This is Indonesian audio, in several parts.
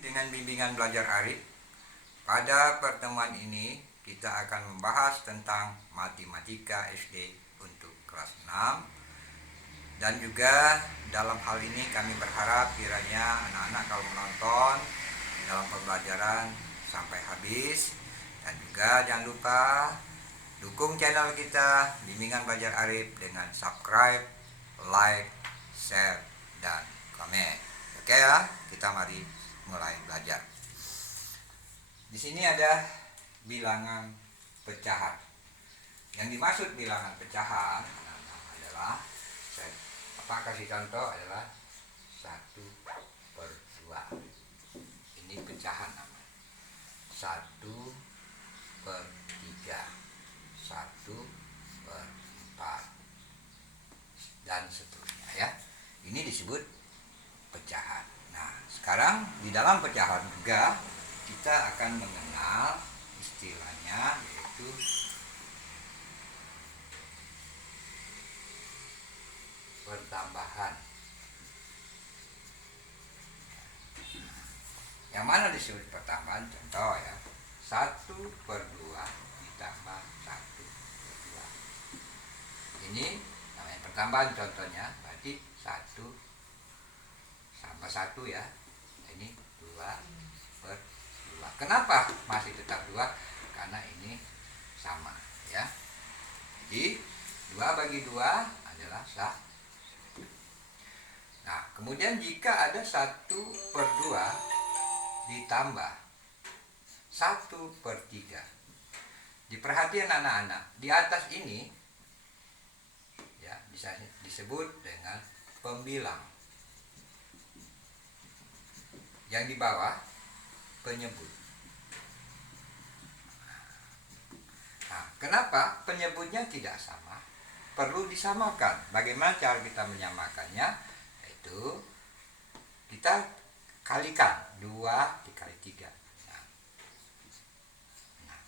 Dengan bimbingan belajar Arif, pada pertemuan ini kita akan membahas tentang matematika SD untuk kelas 6. Dan juga dalam hal ini kami berharap kiranya anak-anak kalau menonton dalam pembelajaran sampai habis. Dan juga jangan lupa dukung channel kita Bimbingan Belajar Arif dengan subscribe, like, share, dan komen. Oke ya, kita mari mulai belajar. Di sini ada bilangan pecahan. Yang dimaksud bilangan pecahan adalah, kasih contoh adalah 1/2. Ini pecahan namanya. 1/3, 1/4, dan seterusnya ya. Ini disebut pecahan. Nah, sekarang di dalam pecahan juga kita akan mengenal istilahnya, yaitu pertambahan. Yang mana disebut pertambahan? Contoh ya, 1/2 ditambah 1/2. Ini namanya pertambahan contohnya, berarti 1 tambah 1 ya. Ini 2/2. Kenapa masih tetap 2? Karena ini sama ya. Jadi 2/2 adalah 1. Nah, kemudian jika ada 1/2 ditambah 1/3. Diperhatikan anak-anak, di atas ini ya bisa disebut dengan pembilang. Yang di bawah penyebut. Nah, kenapa penyebutnya tidak sama? Perlu disamakan. Bagaimana cara kita menyamakannya? Yaitu kita kalikan 2 dikali 3. Nah,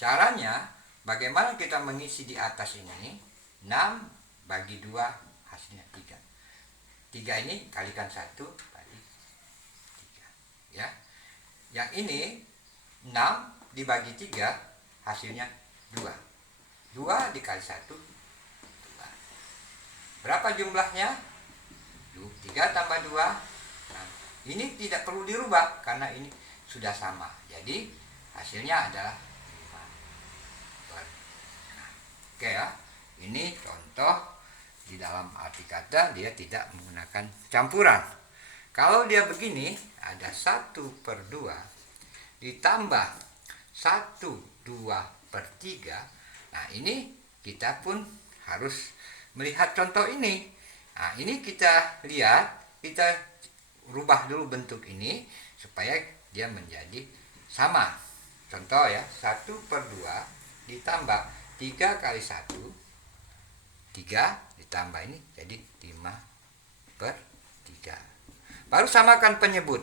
caranya bagaimana kita mengisi di atas ini? 6/2 hasilnya 3. 3 ini kalikan 1 berarti 3 ya. Yang ini 6 dibagi 3 hasilnya 2. 2 dikali 1 2. Berapa jumlahnya? 3 tambah 2. Nah, ini tidak perlu dirubah karena ini sudah sama. Jadi hasilnya adalah 5/6. Oke ya. Ini contoh di dalam arti kata dia tidak menggunakan campuran. Kalau dia begini, ada 1/2 ditambah 1/2/3. Nah, ini kita pun harus melihat contoh ini. Nah, ini kita lihat, kita rubah dulu bentuk ini supaya dia menjadi sama. Contoh ya, 1/2 ditambah 3 kali 1, 3 ditambah ini jadi 5/3. Baru samakan penyebut.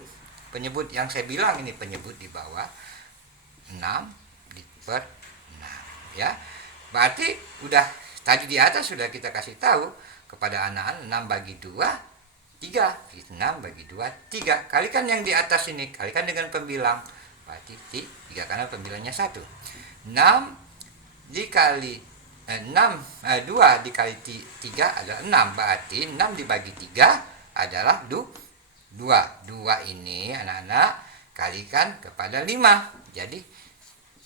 Penyebut yang saya bilang ini penyebut di bawah 6/6 ya. Berarti udah tadi di atas sudah kita kasih tahu kepada anak-anak 6/2 3. 6/2 3. Kalikan yang di atas ini, kalikan dengan pembilang. Berarti 3 karena pembilangnya 1. 6 dikali 2 dikali 3 adalah 6. Berarti 6 dibagi 3 adalah 2. 2 ini anak-anak kalikan kepada 5. Jadi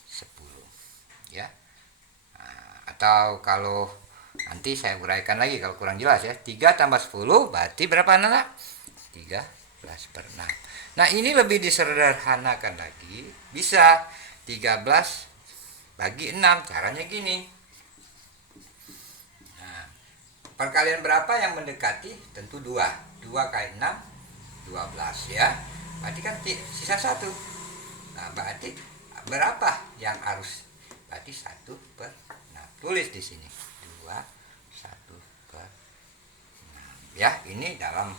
10 ya. Atau kalau nanti saya uraikan lagi kalau kurang jelas ya. 3 tambah 10 berarti berapa anak-anak? 13/6. Nah, ini lebih disederhanakan lagi. Bisa 13/6. Caranya gini. Nah, perkalian berapa yang mendekati? Tentu 2. 2 kali 6 12 ya. Berarti kan sisa 1. Nah, berarti berapa yang harus? Berarti 1/6. Tulis di sini 1/6 ya. Ini dalam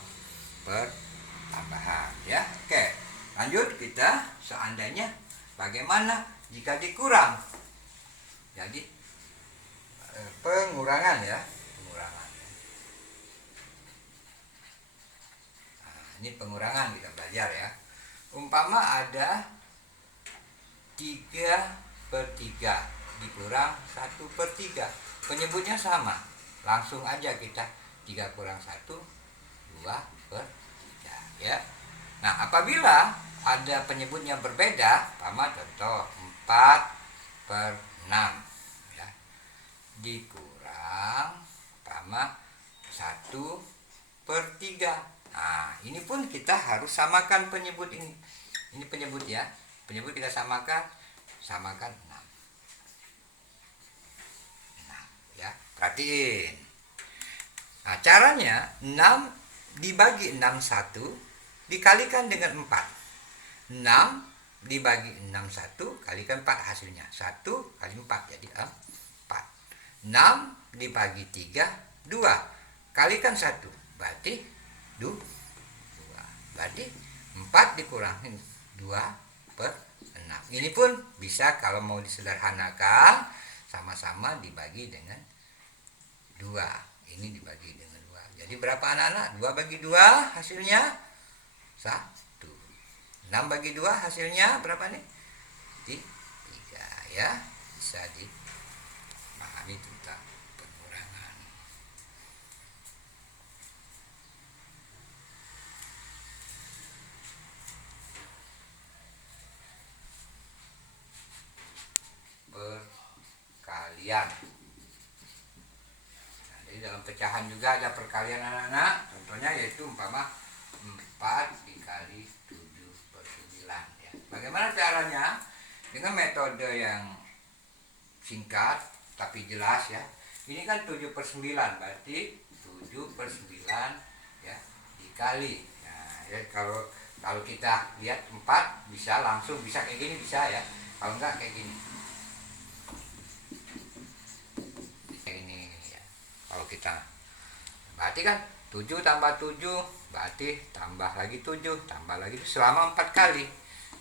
pertambahan ya. Oke, lanjut kita. Seandainya bagaimana jika dikurang? Jadi pengurangan ya, pengurangan. Nah, ini pengurangan kita belajar ya. umpama ada 3/3 dikurang 1/3, penyebutnya sama, langsung aja kita 3 kurang 1, 2/3 ya. Nah, apabila ada penyebutnya berbeda, umpama contoh 4/6 ya, dikurang umpama 1/3. Nah, ini pun kita harus samakan penyebut ini. Ini penyebut ya. Penyebut kita samakan 6. Ya, perhatiin. Nah, caranya 6 dibagi 61 dikalikan dengan 4. 6 dibagi 61 kalikan 4, hasilnya 1 kali 4 jadi 4. 6 dibagi 3 2 kalikan 1 berarti 2. Berarti 4 dikurangin 2/6. Ini pun bisa kalau mau disederhanakan sama-sama dibagi dengan 2. Ini dibagi dengan 2. Jadi berapa anak-anak? 2 bagi 2 hasilnya 1. 6 bagi 2 hasilnya berapa nih? 3 ya. Bisa dipahami tentang pengurangan. Perkalian. Nah, jadi dalam pecahan juga ada perkalian anak-anak. Contohnya yaitu umpama 4 dikali 7/9 ya. Bagaimana caranya? Dengan metode yang singkat tapi jelas ya. Ini kan 7/9 berarti 7/9 ya dikali. Nah, ya kalau kita lihat 4 bisa langsung bisa kayak gini bisa ya. Kalau enggak kayak gini. Kayak gini ya. Kalau kita berarti kan 7 tambah 7 berarti tambah lagi 7 tambah lagi selama 4 kali.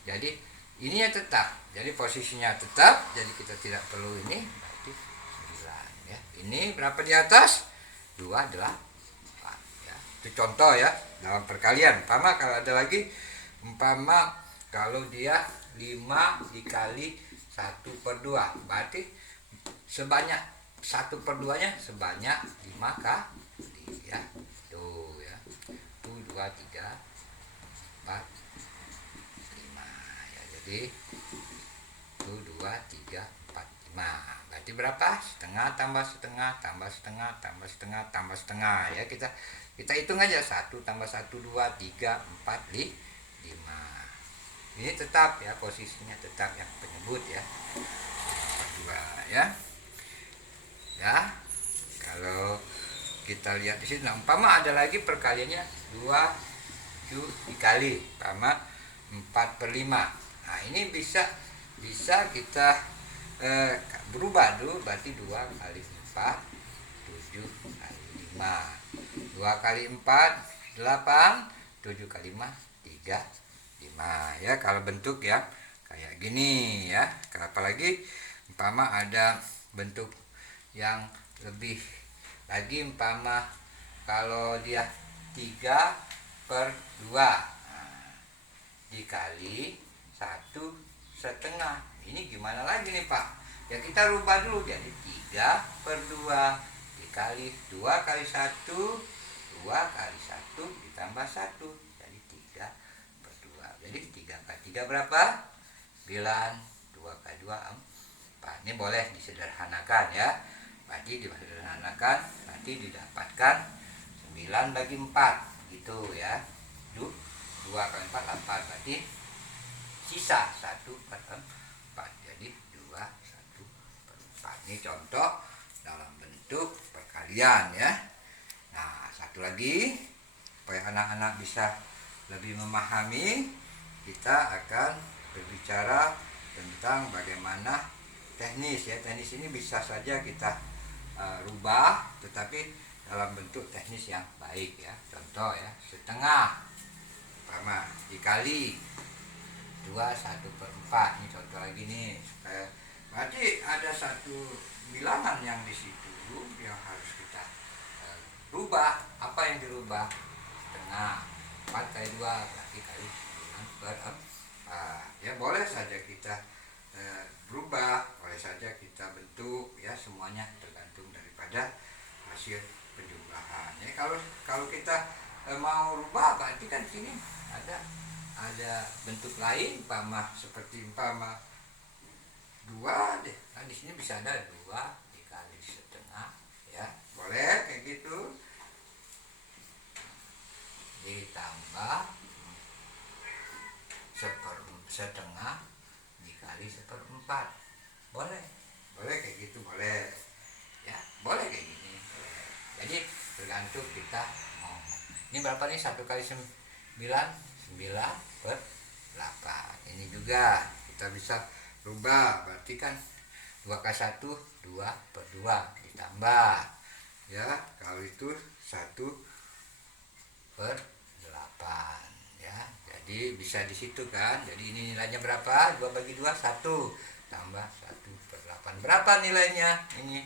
Jadi ininya tetap. Jadi posisinya tetap. Jadi kita tidak perlu ini berarti 9 ya. Ini berapa di atas? 28 ya. Itu contoh ya dalam perkalian. Umpama kalau ada lagi umpama kalau dia 5 dikali 1/2 berarti sebanyak 1/2 nya sebanyak 5 kali ya. Tuh ya. 1 2 3 4 5 ya. Jadi 1 2 3 4 5. Berarti berapa? Setengah tambah setengah tambah setengah tambah setengah tambah setengah ya. Kita hitung aja 1 tambah 1 2 3 4 5. Ini tetap ya, posisinya tetap yang penyebut ya. 2 ya. Ya. Kalau kita lihat di sini, nah, umpama ada lagi perkaliannya 2 dikali umpama 4/5. Nah, ini bisa kita berubah dulu, berarti 2 kali 4 7 kali 5. 2 kali 4 8, 7 kali 5 35 ya. Kalau bentuk ya kayak gini ya. Apalagi umpama ada bentuk yang lebih lagi, umpama kalau dia 3/2 dikali 1/2. Ini gimana lagi nih Pak? Ya kita rubah dulu, jadi 3/2 dikali 2 kali 1, 2 kali 1 ditambah 1 jadi 3/2. Jadi 3 kali 3 berapa? 9. 2 kali 2 4. Ini boleh disederhanakan ya. Berarti disederhanakan nanti didapatkan 9 bagi 4 gitu ya. 2 kali 4 8, berarti sisa 1/4. Jadi 2/1/4. Ini contoh dalam bentuk perkalian ya. Nah, satu lagi supaya anak-anak bisa lebih memahami, kita akan berbicara tentang bagaimana teknis ya. Teknis ini bisa saja kita rubah, tetapi dalam bentuk teknis yang baik ya. Contoh ya, setengah umpama dikali 2/1/4. Ini contoh lagi nih. Berarti ada satu bilangan yang di situ yang harus kita rubah. Apa yang dirubah? Setengah. 4 kali 2 berarti kali 9. per 4. Ya boleh saja kita berubah, boleh saja kita bentuk, ya semuanya tergantung daripada hasil penjumlahan. Ya kalau kita mau rubah, berarti kan sini ada bentuk lain, seperti 2 deh. Nah di sini bisa ada 2 dikali setengah, ya boleh kayak gitu, ditambah setengah dikali 1/4, boleh kayak gitu, boleh ya, boleh kayak gini, boleh. Jadi tergantung kita mau. Ini berapa nih, 1 kali 9/8. Ini juga kita bisa rubah, berarti kan 2 kali 1 2/2 ditambah, ya kalau itu 1/8, ya. Jadi bisa di situ kan. Jadi ini nilainya berapa? 2 bagi 2 1 tambah 1/8. Berapa nilainya? Ini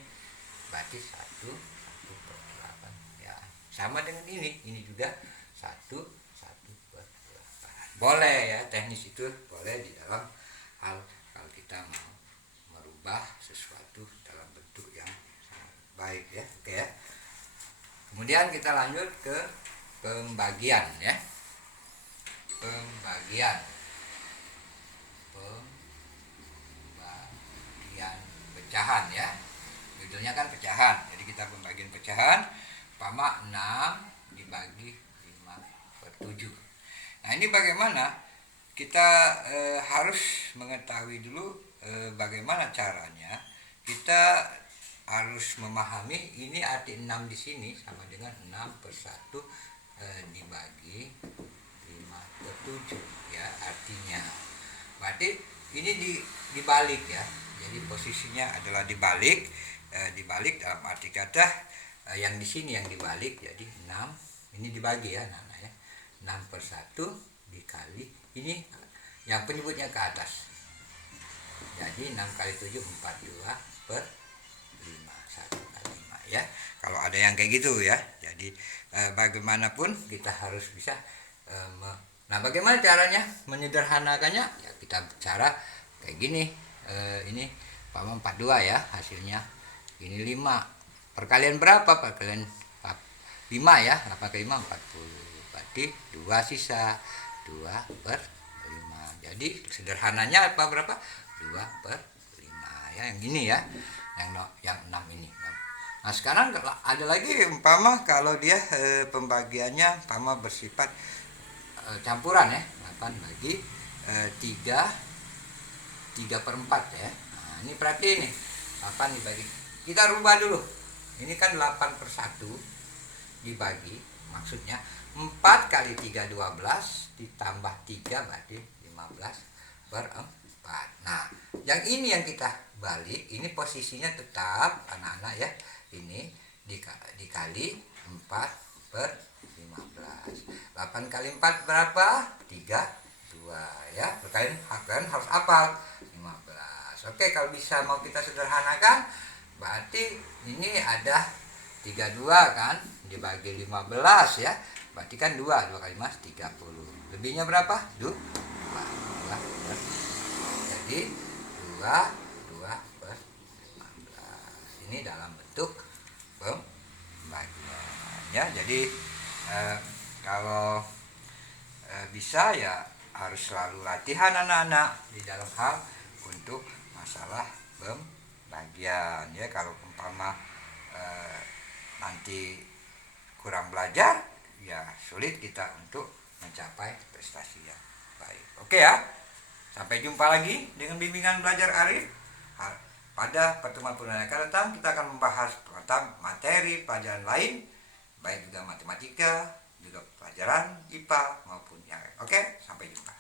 berarti 1/8, ya. Sama dengan ini juga 1/8. Boleh ya, teknis itu boleh di dalam hal kalau kita mau merubah sesuatu dalam bentuk yang baik, ya. Oke ya. Kemudian kita lanjut ke pembagian, ya. Pembagian pecahan, ya. Judulnya kan pecahan. Jadi kita pembagian pecahan. Umpama 6 dibagi 5/7. Nah ini bagaimana? Kita harus mengetahui dulu bagaimana caranya. Kita harus memahami ini arti 6 di sini sama dengan 6/1 dibagi 5/7, ya artinya. Berarti ini dibalik, ya. Jadi posisinya adalah dibalik. Dibalik dalam arti kata yang di sini yang dibalik, jadi 6 ini dibagi, ya anak-anak, ya. 6/1 dikali ini yang penyebutnya ke atas. Jadi 6 kali 7 42/5, 1 kali 5, ya. Kalau ada yang kayak gitu, ya. Jadi bagaimanapun kita harus bisa nah bagaimana caranya menyederhanakannya? Ya kita cara kayak gini. Ini 42, ya hasilnya. Ini 5. Perkalian berapa? Perkalian 5, ya. 8 kali 5 40. Berarti 2 sisa 2/5. Jadi sederhananya apa berapa? 2/5, ya yang ini, ya. Yang 6 ini. Nah sekarang ada lagi umpama kalau dia pembagiannya umpama bersifat campuran, ya. 8 bagi 3/4, ya. Nah ini berarti ini 8 dibagi, kita rubah dulu. Ini kan 8/1 dibagi, maksudnya 4 kali 3 12 ditambah 3 berarti 15/4. Nah yang ini yang kita balik, ini posisinya tetap anak-anak, ya. Ini dikali 4/15. 8 kali 4 berapa? 32, ya. Kalian harus hafal 15. Oke, kalau bisa mau kita sederhanakan, berarti ini ada 32 kan dibagi 15, ya. Berarti kan 2 kali 5 30. Lebihnya berapa? 2. Jadi 2/15. Ini dalam bentuk pembagian, ya. Jadi kalau bisa, ya harus selalu latihan anak-anak di dalam hal untuk masalah pembagian, ya. Kalau umpama nanti kurang belajar, ya sulit kita untuk mencapai prestasi yang baik. Oke, ya. Sampai jumpa lagi dengan bimbingan belajar Arif. Pada pertemuan yang akan datang kita akan membahas tentang materi pelajaran lain, baik juga matematika, juga pelajaran IPA maupun yang lain. Oke, sampai jumpa.